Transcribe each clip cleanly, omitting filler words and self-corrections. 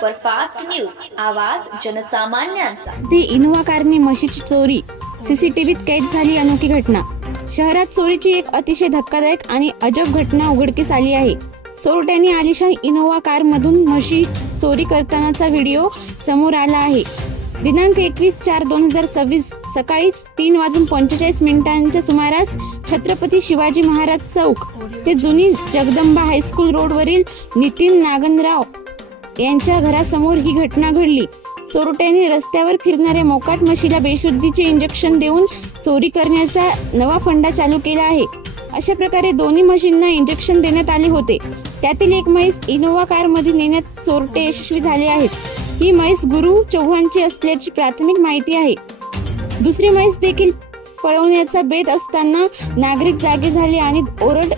Superfast news, आवाज जनसामान्यांचा। ती Innova कारने म्हशीची चोरी, सीसीटीव्हीत कैद झाली अनोखी घटना। शहरात चोरीची एक अतिशय धक्कादायक आणि अजब घटना उघडकीस आली आहे। चोरट्यांनी आलिशान इनोव्हा कारमधून म्हशी चोरी करतानाचा व्हिडिओ समोर आला आहे। दिनांक 21/4/2026 सकाळी 3:45 सुमारास छत्रपती शिवाजी महाराज चौक ते जुनी जगदंबा हायस्कूल रोडवरील नितीन नागनराव यांच्या घरासमोर ही घटना घडली। चोरट्यांनी रस्त्यावर फिरणाऱ्या मोकाट म्हशीला बेशुद्धीचे इंजेक्शन देऊन चोरी करण्याचा नवा फंडा चालू केला आहे। अशा प्रकारे दोन्ही म्हशींना इंजेक्शन देण्यात आले होते। त्यातील एक म्हैस इनोव्हा कारमध्ये नेण्यात चोरटे यशस्वी झाले आहेत। ही म्हैस गुरु चव्हाणची असल्याची प्राथमिक माहिती आहे। दुसरी म्हैस देखील पळवण्याचा बेत असताना नागरिक जागे झाले आणि ओरड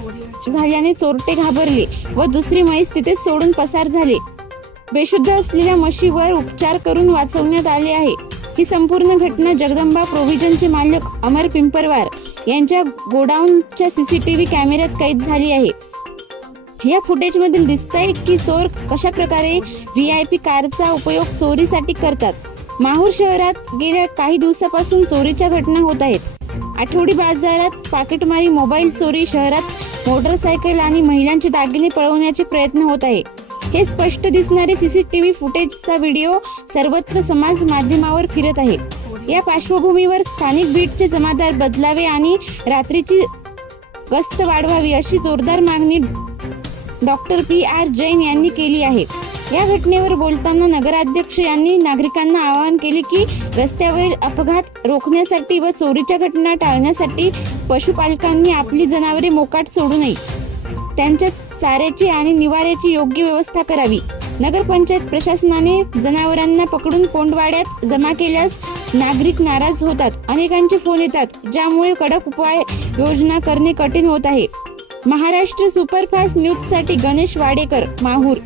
झाल्याने चोरटे घाबरले व दुसरी म्हैस तिथेच सोडून पसार झाले। बेशुद्ध असलेल्या म्हशीवर उपचार करून वाचवण्यात आले आहे। ही संपूर्ण घटना जगदंबा प्रोव्हिजनचे मालक अमर पिंपरवार यांच्या गोडाऊनच्या सीसीटीव्ही कॅमेऱ्यात कैद झाली आहे। या फुटेजमधील दिसतंय की चोर कशा प्रकारे VIP कारचा उपयोग चोरीसाठी करतात। माहूर शहरात गेल्या काही दिवसापासून चोरीच्या घटना होत आहेत। आठवडी बाजारात पाकिटमारी, मोबाईल चोरी, शहरात मोटरसायकल आणि महिलांचे दागिने पळवण्याचे प्रयत्न होत आहे। हे स्पष्ट दिसणारे सीसीटीव्ही फुटेजचा व्हिडिओ सर्वत्र समाज माध्यमावर फिरत आहे। या पार्श्वभूमीवर स्थानिक बीटचे जमादार बदलावे आणि रात्रीची गस्त वाढवावी अशी जोरदार मागणी डॉक्टर PR जैन यांनी केली आहे। या घटनेवर बोलताना नगराध्यक्ष यांनी नागरिकांना आवाहन केले की रस्त्यावरील अपघात रोखण्यासाठी व चोरीच्या घटना टाळण्यासाठी पशुपालकांनी आपली जनावरे मोकाट सोडू नये। त्यांच्या चाऱ्याची आणि निवाऱ्याची योग्य व्यवस्था करावी। नगरपंचायत प्रशासनाने जनावरांना पकडून कोंडवाड्यात जमा केल्यास नागरिक नाराज होतात। अनेकांचे फोन येतात, ज्यामुळे कडक उपाय योजना करणे कठीण होत आहे। महाराष्ट्र सुपरफास्ट न्यूज साठी गणेश वाडेकर, माहूर।